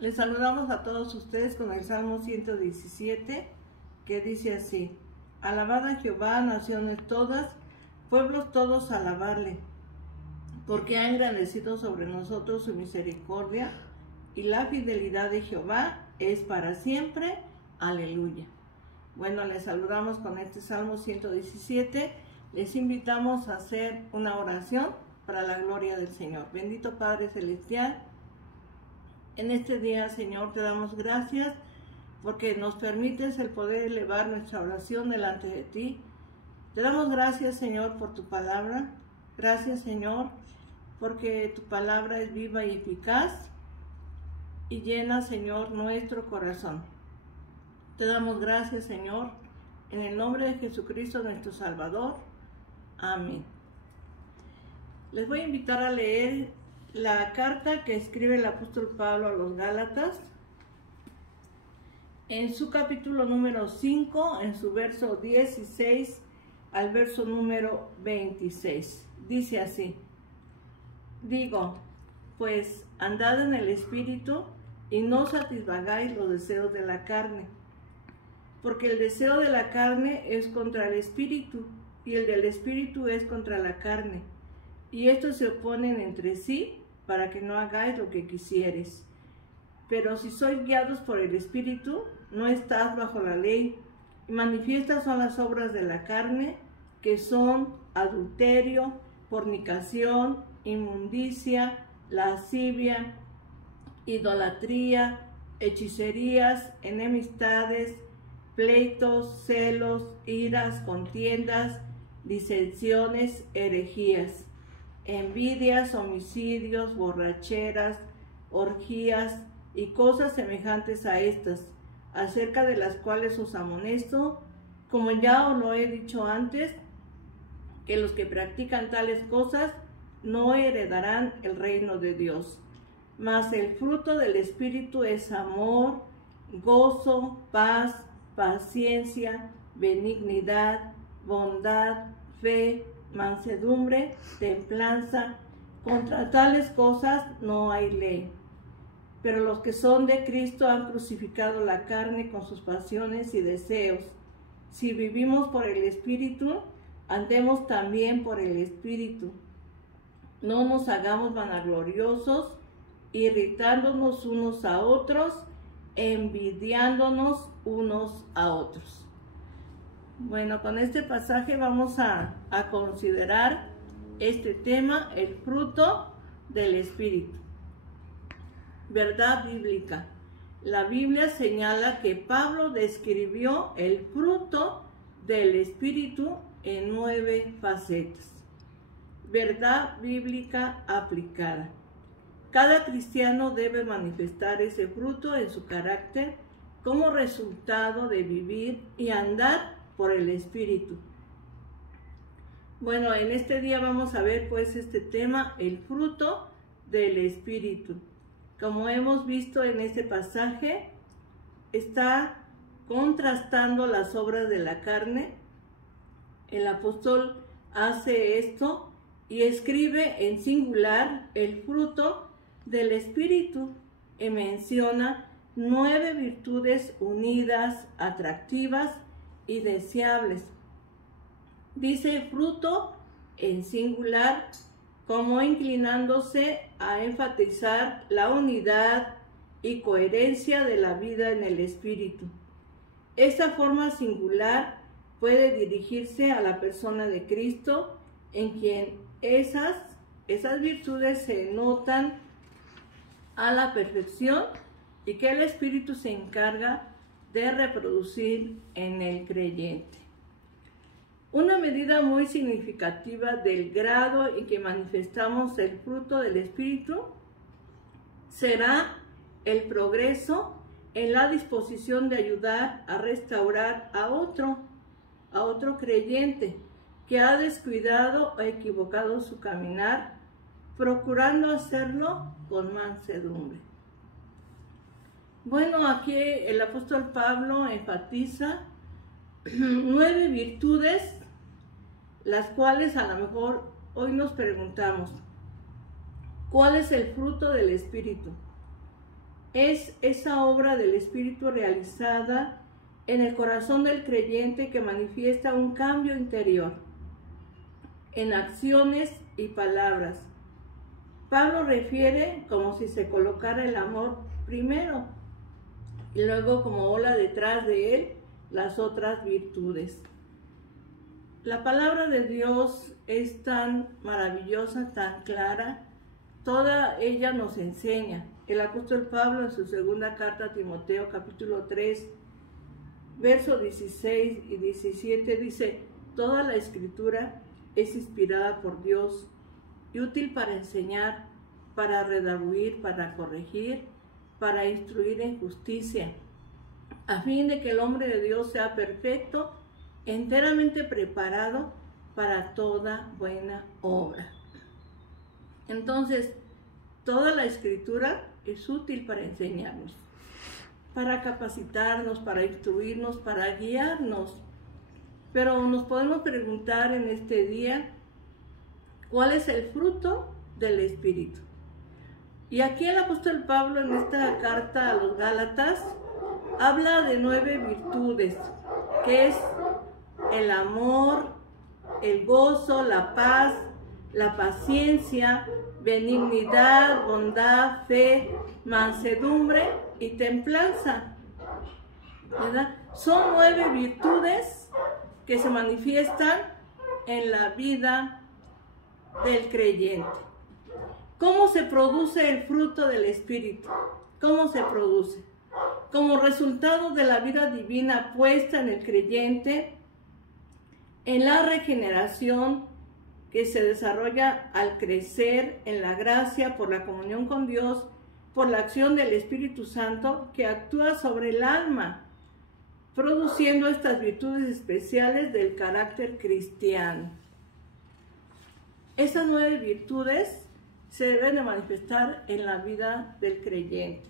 Les saludamos a todos ustedes con el Salmo 117, que dice así: Alabad a Jehová, naciones todas, pueblos todos, alabarle, porque ha engrandecido sobre nosotros su misericordia, y la fidelidad de Jehová es para siempre. Aleluya. Bueno, les saludamos con este Salmo 117. Les invitamos a hacer una oración para la gloria del Señor. Bendito Padre Celestial, en este día, Señor, te damos gracias porque nos permites el poder elevar nuestra oración delante de ti. Te damos gracias, Señor, por tu palabra. Gracias, Señor, porque tu palabra es viva y eficaz y llena, Señor, nuestro corazón. Te damos gracias, Señor, en el nombre de Jesucristo, nuestro Salvador. Amén. Les voy a invitar a leer la carta que escribe el apóstol Pablo a los Gálatas, en su capítulo número 5, en su verso 16 al verso número 26. Dice así: Digo, pues andad en el Espíritu y no satisfagáis los deseos de la carne, porque el deseo de la carne es contra el Espíritu, y el del Espíritu es contra la carne, y estos se oponen entre sí, para que no hagáis lo que quisieres. Pero si sois guiados por el Espíritu, no estás bajo la ley. Y manifiestas son las obras de la carne, que son adulterio, fornicación, inmundicia, lascivia, idolatría, hechicerías, enemistades, pleitos, celos, iras, contiendas, disensiones, herejías, envidias, homicidios, borracheras, orgías y cosas semejantes a estas, acerca de las cuales os amonesto, como ya os lo he dicho antes, que los que practican tales cosas no heredarán el reino de Dios. Mas el fruto del Espíritu es amor, gozo, paz, paciencia, benignidad, bondad, fe, mansedumbre, templanza. Contra tales cosas no hay ley. Pero los que son de Cristo han crucificado la carne con sus pasiones y deseos. Si vivimos por el Espíritu, andemos también por el Espíritu. No nos hagamos vanagloriosos, irritándonos unos a otros, envidiándonos unos a otros. Bueno, con este pasaje vamos a considerar este tema, el fruto del Espíritu. Verdad bíblica. La Biblia señala que Pablo describió el fruto del Espíritu en 9 facetas. Verdad bíblica aplicada. Cada cristiano debe manifestar ese fruto en su carácter como resultado de vivir y andar por el Espíritu. Bueno, en este día vamos a ver pues este tema, el fruto del Espíritu. Como hemos visto en este pasaje, está contrastando las obras de la carne. El apóstol hace esto y escribe en singular el fruto del Espíritu y menciona 9 virtudes unidas, atractivas y deseables. Dice fruto en singular, como inclinándose a enfatizar la unidad y coherencia de la vida en el Espíritu. Esta forma singular puede dirigirse a la persona de Cristo, en quien esas virtudes se notan a la perfección y que el Espíritu se encarga de reproducir en el creyente. Una medida muy significativa del grado en que manifestamos el fruto del Espíritu será el progreso en la disposición de ayudar a restaurar a otro creyente que ha descuidado o equivocado su caminar, procurando hacerlo con mansedumbre. Bueno, aquí el apóstol Pablo enfatiza 9 virtudes, las cuales a lo mejor hoy nos preguntamos, ¿cuál es el fruto del Espíritu? es esa obra del Espíritu realizada en el corazón del creyente que manifiesta un cambio interior en acciones y palabras. Pablo refiere como si se colocara el amor primero y luego como ola detrás de él las otras virtudes. La palabra de Dios es tan maravillosa, tan clara, toda ella nos enseña. El apóstol Pablo en su segunda carta a Timoteo, capítulo 3, versos 16 y 17 dice: toda la escritura es inspirada por Dios y útil para enseñar, para redarguir, para corregir, para instruir en justicia, a fin de que el hombre de Dios sea perfecto, enteramente preparado para toda buena obra. Entonces, toda la escritura es útil para enseñarnos, para capacitarnos, para instruirnos, para guiarnos. Pero nos podemos preguntar en este día, ¿cuál es el fruto del Espíritu? Y aquí el apóstol Pablo en esta carta a los Gálatas habla de 9 virtudes, que es el amor, el gozo, la paz, la paciencia, benignidad, bondad, fe, mansedumbre y templanza, ¿verdad? Son 9 virtudes que se manifiestan en la vida del creyente. ¿Cómo se produce el fruto del Espíritu? ¿Cómo se produce? Como resultado de la vida divina puesta en el creyente, en la regeneración que se desarrolla al crecer en la gracia por la comunión con Dios, por la acción del Espíritu Santo que actúa sobre el alma, produciendo estas virtudes especiales del carácter cristiano. Esas 9 virtudes se deben de manifestar en la vida del creyente,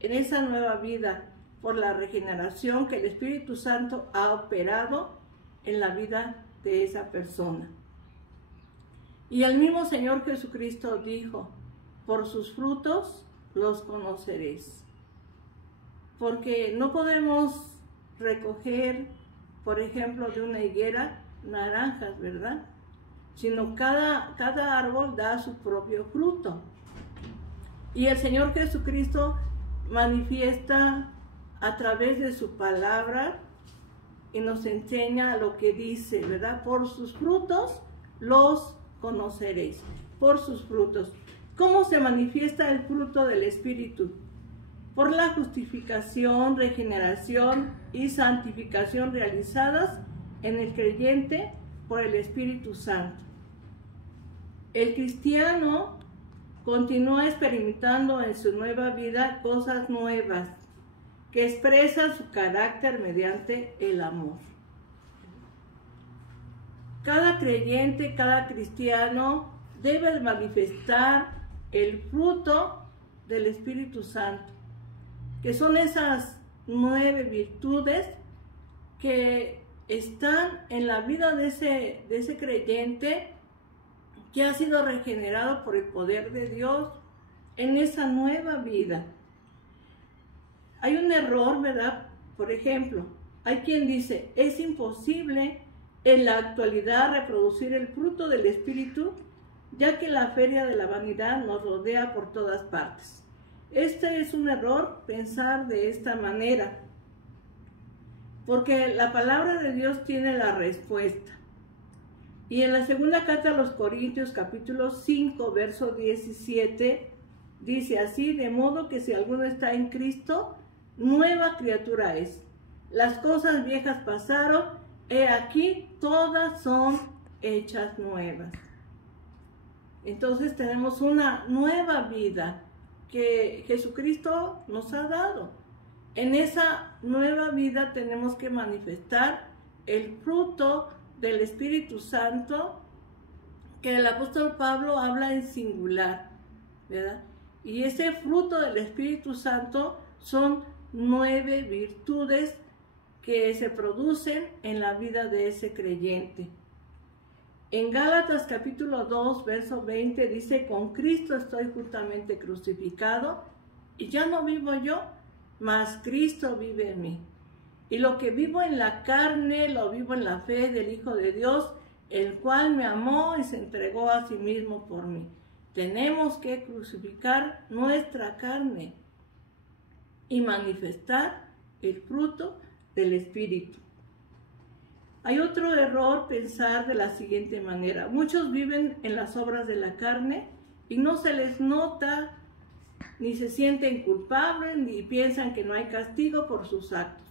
en esa nueva vida por la regeneración que el Espíritu Santo ha operado en la vida de esa persona. Y el mismo Señor Jesucristo dijo: por sus frutos los conoceréis. Porque no podemos recoger, por ejemplo, de una higuera naranjas, ¿verdad? Sino cada árbol da su propio fruto. Y el Señor Jesucristo manifiesta a través de su palabra y nos enseña lo que dice, ¿verdad? Por sus frutos los conoceréis. Por sus frutos. ¿Cómo se manifiesta el fruto del Espíritu? Por la justificación, regeneración y santificación realizadas en el creyente por el Espíritu Santo. El cristiano continúa experimentando en su nueva vida cosas nuevas que expresan su carácter mediante el amor. Cada creyente, cada cristiano debe manifestar el fruto del Espíritu Santo, que son esas 9 virtudes que están en la vida de ese creyente que ha sido regenerado por el poder de Dios en esa nueva vida. Hay un error, ¿verdad? Por ejemplo, hay quien dice: es imposible en la actualidad reproducir el fruto del Espíritu, ya que la feria de la vanidad nos rodea por todas partes. Este es un error pensar de esta manera, porque la palabra de Dios tiene la respuesta. Y en la segunda carta a los Corintios, capítulo 5, verso 17, dice así: de modo que si alguno está en Cristo, nueva criatura es. Las cosas viejas pasaron, he aquí, todas son hechas nuevas. Entonces tenemos una nueva vida que Jesucristo nos ha dado. En esa nueva vida tenemos que manifestar el fruto del Espíritu Santo, que el apóstol Pablo habla en singular, ¿verdad? Y ese fruto del Espíritu Santo son 9 virtudes que se producen en la vida de ese creyente. En Gálatas capítulo 2, verso 20 dice: con Cristo estoy juntamente crucificado, y ya no vivo yo, mas Cristo vive en mí. Y lo que vivo en la carne, lo vivo en la fe del Hijo de Dios, el cual me amó y se entregó a sí mismo por mí. Tenemos que crucificar nuestra carne y manifestar el fruto del Espíritu. Hay otro error pensar de la siguiente manera. Muchos viven en las obras de la carne y no se les nota, ni se sienten culpables, ni piensan que no hay castigo por sus actos.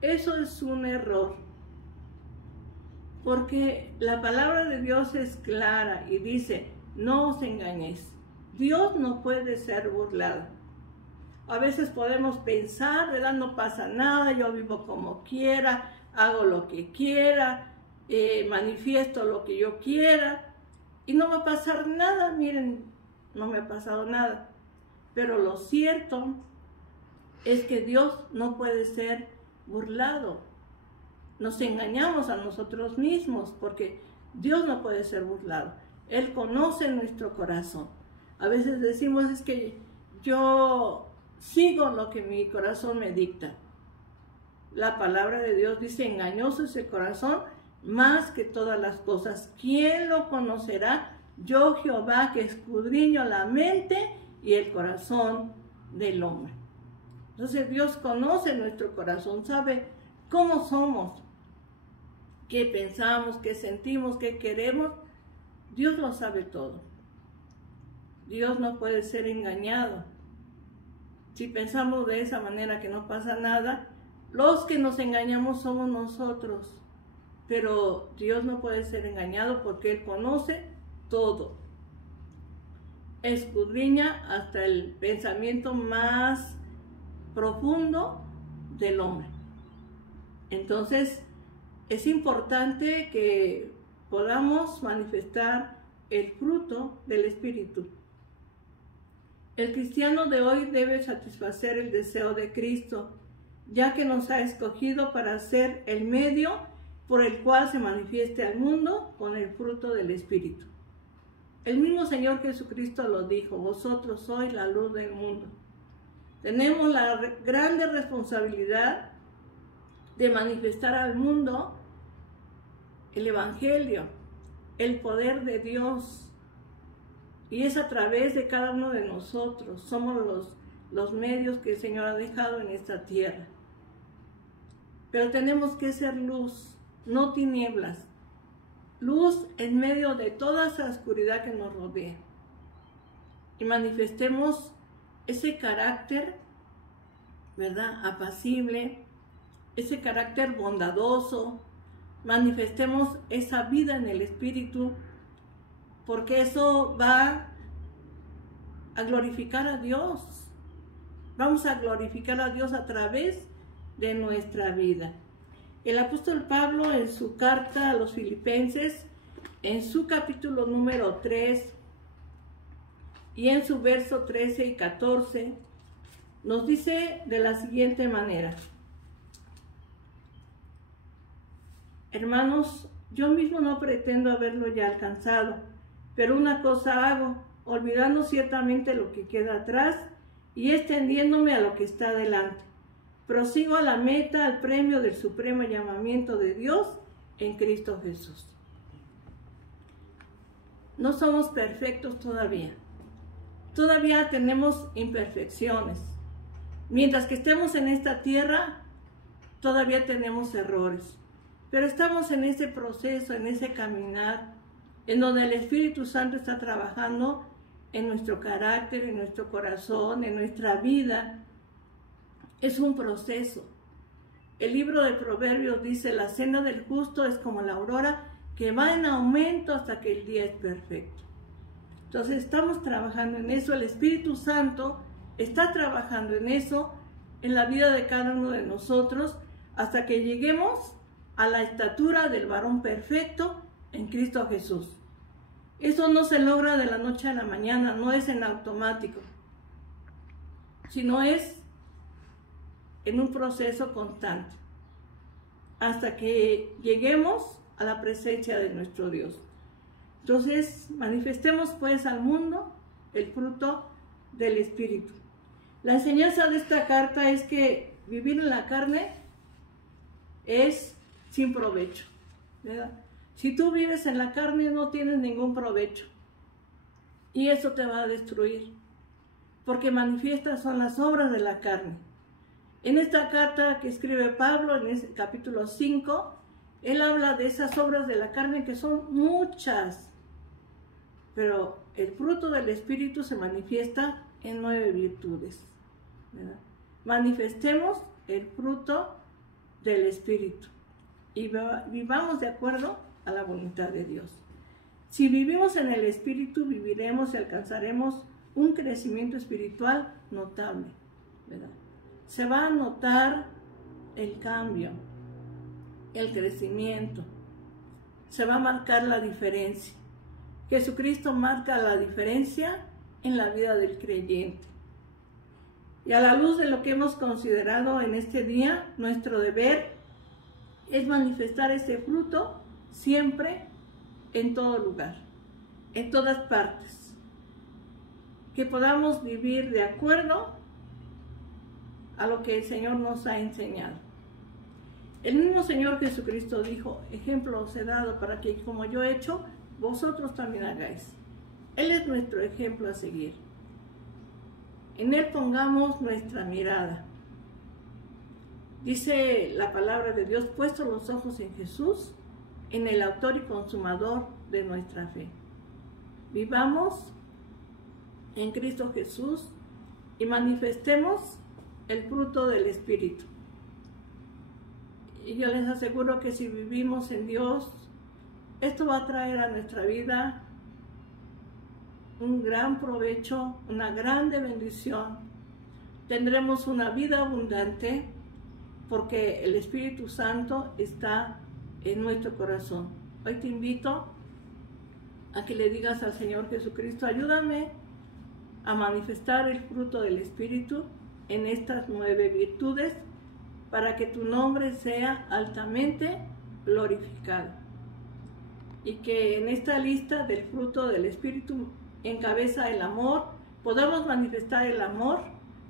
Eso es un error, porque la palabra de Dios es clara y dice, no os engañéis. Dios no puede ser burlado. A veces podemos pensar, ¿verdad? No pasa nada, yo vivo como quiera, hago lo que quiera, manifiesto lo que yo quiera y no va a pasar nada. Miren, no me ha pasado nada. Pero lo cierto es que Dios no puede ser burlado. Nos engañamos a nosotros mismos porque Dios no puede ser burlado. Él conoce nuestro corazón. A veces decimos, es que yo sigo lo que mi corazón me dicta. La palabra de Dios dice, engañoso es el corazón más que todas las cosas. ¿Quién lo conocerá? Yo, Jehová, que escudriño la mente y el corazón del hombre. Entonces Dios conoce nuestro corazón, sabe cómo somos, qué pensamos, qué sentimos, qué queremos. Dios lo sabe todo. Dios no puede ser engañado. Si pensamos de esa manera que no pasa nada, los que nos engañamos somos nosotros. Pero Dios no puede ser engañado porque Él conoce todo. Escudriña hasta el pensamiento más profundo del hombre. Entonces, es importante que podamos manifestar el fruto del Espíritu. El cristiano de hoy debe satisfacer el deseo de Cristo, ya que nos ha escogido para ser el medio por el cual se manifieste al mundo con el fruto del Espíritu. El mismo Señor Jesucristo lo dijo, vosotros sois la luz del mundo. Tenemos la grande responsabilidad de manifestar al mundo el Evangelio, el poder de Dios. Y es a través de cada uno de nosotros. Somos los medios que el Señor ha dejado en esta tierra. Pero tenemos que ser luz, no tinieblas. Luz en medio de toda esa oscuridad que nos rodea. Y manifestemos ese carácter, ¿verdad? Apacible, ese carácter bondadoso. Manifestemos esa vida en el Espíritu, porque eso va a glorificar a Dios. Vamos a glorificar a Dios a través de nuestra vida. El apóstol Pablo en su carta a los Filipenses, en su capítulo número 3 y en su verso 13 y 14, nos dice de la siguiente manera: hermanos, yo mismo no pretendo haberlo ya alcanzado, pero una cosa hago, olvidando ciertamente lo que queda atrás y extendiéndome a lo que está delante. Prosigo a la meta, al premio del supremo llamamiento de Dios en Cristo Jesús. No somos perfectos todavía. Todavía tenemos imperfecciones. Mientras que estemos en esta tierra, todavía tenemos errores. Pero estamos en ese proceso, en ese caminar, en donde el Espíritu Santo está trabajando en nuestro carácter, en nuestro corazón, en nuestra vida. Es un proceso. El libro de Proverbios dice, la senda del justo es como la aurora que va en aumento hasta que el día es perfecto. Entonces estamos trabajando en eso. El Espíritu Santo está trabajando en eso, en la vida de cada uno de nosotros, hasta que lleguemos a la estatura del varón perfecto en Cristo Jesús. Eso no se logra de la noche a la mañana, no es en automático, sino es en un proceso constante, hasta que lleguemos a la presencia de nuestro Dios. Entonces, manifestemos pues al mundo el fruto del Espíritu. La enseñanza de esta carta es que vivir en la carne es sin provecho, ¿verdad? Si tú vives en la carne no tienes ningún provecho y eso te va a destruir, porque manifiestas son las obras de la carne. En esta carta que escribe Pablo, en el capítulo 5, él habla de esas obras de la carne que son muchas, pero el fruto del Espíritu se manifiesta en 9 virtudes, ¿verdad? Manifestemos el fruto del Espíritu y vivamos de acuerdo a la voluntad de Dios. Si vivimos en el Espíritu, viviremos y alcanzaremos un crecimiento espiritual notable, ¿verdad? Se va a notar el cambio, el crecimiento, se va a marcar la diferencia. Jesucristo marca la diferencia en la vida del creyente. Y a la luz de lo que hemos considerado en este día, nuestro deber es manifestar ese fruto siempre, en todo lugar, en todas partes. Que podamos vivir de acuerdo a lo que el Señor nos ha enseñado. El mismo Señor Jesucristo dijo: ejemplo os he dado para que como yo he hecho, vosotros también hagáis. Él es nuestro ejemplo a seguir. En Él pongamos nuestra mirada. Dice la palabra de Dios: puesto los ojos en Jesús, en el autor y consumador de nuestra fe. Vivamos en Cristo Jesús y manifestemos el fruto del Espíritu. Y yo les aseguro que si vivimos en Dios, esto va a traer a nuestra vida un gran provecho, una grande bendición. Tendremos una vida abundante porque el Espíritu Santo está en nuestro corazón. Hoy te invito a que le digas al Señor Jesucristo: ayúdame a manifestar el fruto del Espíritu en estas 9 virtudes para que tu nombre sea altamente glorificado. Y que en esta lista del fruto del Espíritu encabeza el amor, podamos manifestar el amor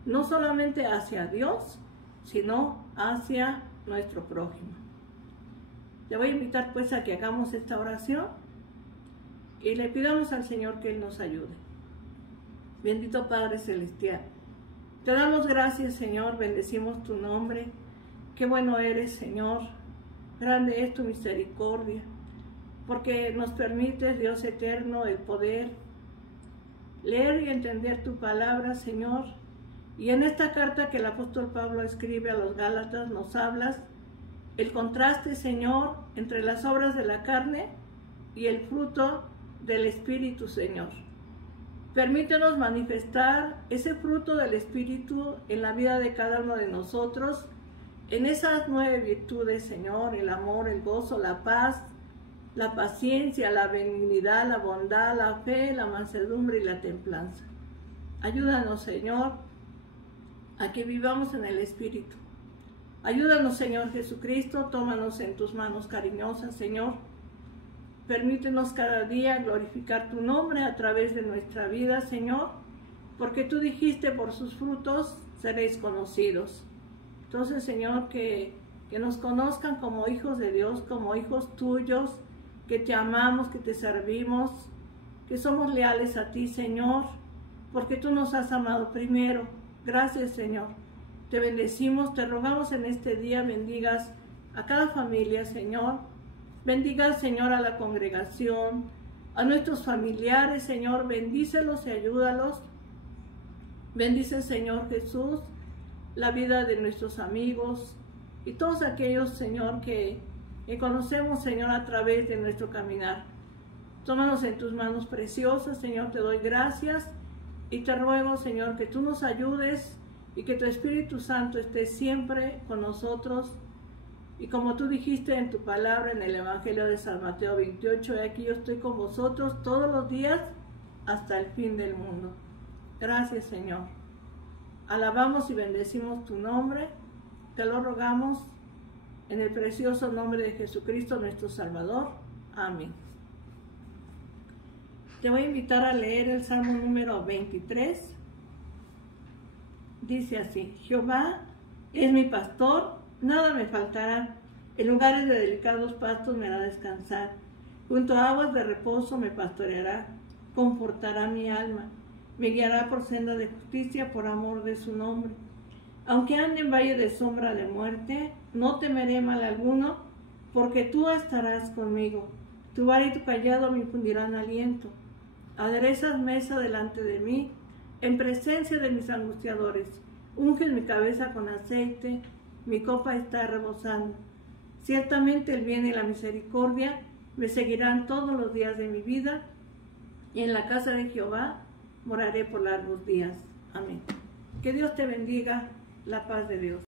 no solamente hacia Dios, sino hacia nuestro prójimo. Te voy a invitar pues a que hagamos esta oración y le pidamos al Señor que Él nos ayude. Bendito Padre Celestial, te damos gracias, Señor, bendecimos tu nombre. Qué bueno eres, Señor, grande es tu misericordia, porque nos permites, Dios eterno, el poder leer y entender tu palabra, Señor. Y en esta carta que el apóstol Pablo escribe a los Gálatas nos hablas el contraste, Señor, entre las obras de la carne y el fruto del Espíritu, Señor. Permítenos manifestar ese fruto del Espíritu en la vida de cada uno de nosotros, en esas 9 virtudes, Señor: el amor, el gozo, la paz, la paciencia, la benignidad, la bondad, la fe, la mansedumbre y la templanza. Ayúdanos, Señor, a que vivamos en el Espíritu. Ayúdanos, Señor Jesucristo, tómanos en tus manos cariñosas, Señor. Permítenos cada día glorificar tu nombre a través de nuestra vida, Señor, porque tú dijiste: por sus frutos seréis conocidos. Entonces, Señor, que nos conozcan como hijos de Dios, como hijos tuyos, que te amamos, que te servimos, que somos leales a ti, Señor, porque tú nos has amado primero. Gracias, Señor. Te bendecimos, te rogamos en este día, bendigas a cada familia, Señor. Bendiga, Señor, a la congregación, a nuestros familiares, Señor. Bendícelos y ayúdalos. Bendice, Señor Jesús, la vida de nuestros amigos y todos aquellos, Señor, que conocemos, Señor, a través de nuestro caminar. Tómanos en tus manos preciosas, Señor. Te doy gracias y te ruego, Señor, que tú nos ayudes y que tu Espíritu Santo esté siempre con nosotros. Y como tú dijiste en tu palabra en el Evangelio de San Mateo 28, aquí yo estoy con vosotros todos los días hasta el fin del mundo. Gracias, Señor. Alabamos y bendecimos tu nombre. Te lo rogamos en el precioso nombre de Jesucristo, nuestro Salvador. Amén. Te voy a invitar a leer el Salmo número 23. dice así: Jehová es mi pastor, nada me faltará. En lugares de delicados pastos me hará descansar. Junto a aguas de reposo me pastoreará, confortará mi alma. Me guiará por senda de justicia por amor de su nombre. Aunque ande en valle de sombra de muerte, no temeré mal alguno, porque tú estarás conmigo. Tu vara y tu cayado me infundirán aliento. Aderezas mesa delante de mí, en presencia de mis angustiadores. Unges mi cabeza con aceite, mi copa está rebosando. Ciertamente el bien y la misericordia me seguirán todos los días de mi vida, y en la casa de Jehová moraré por largos días. Amén. Que Dios te bendiga, la paz de Dios.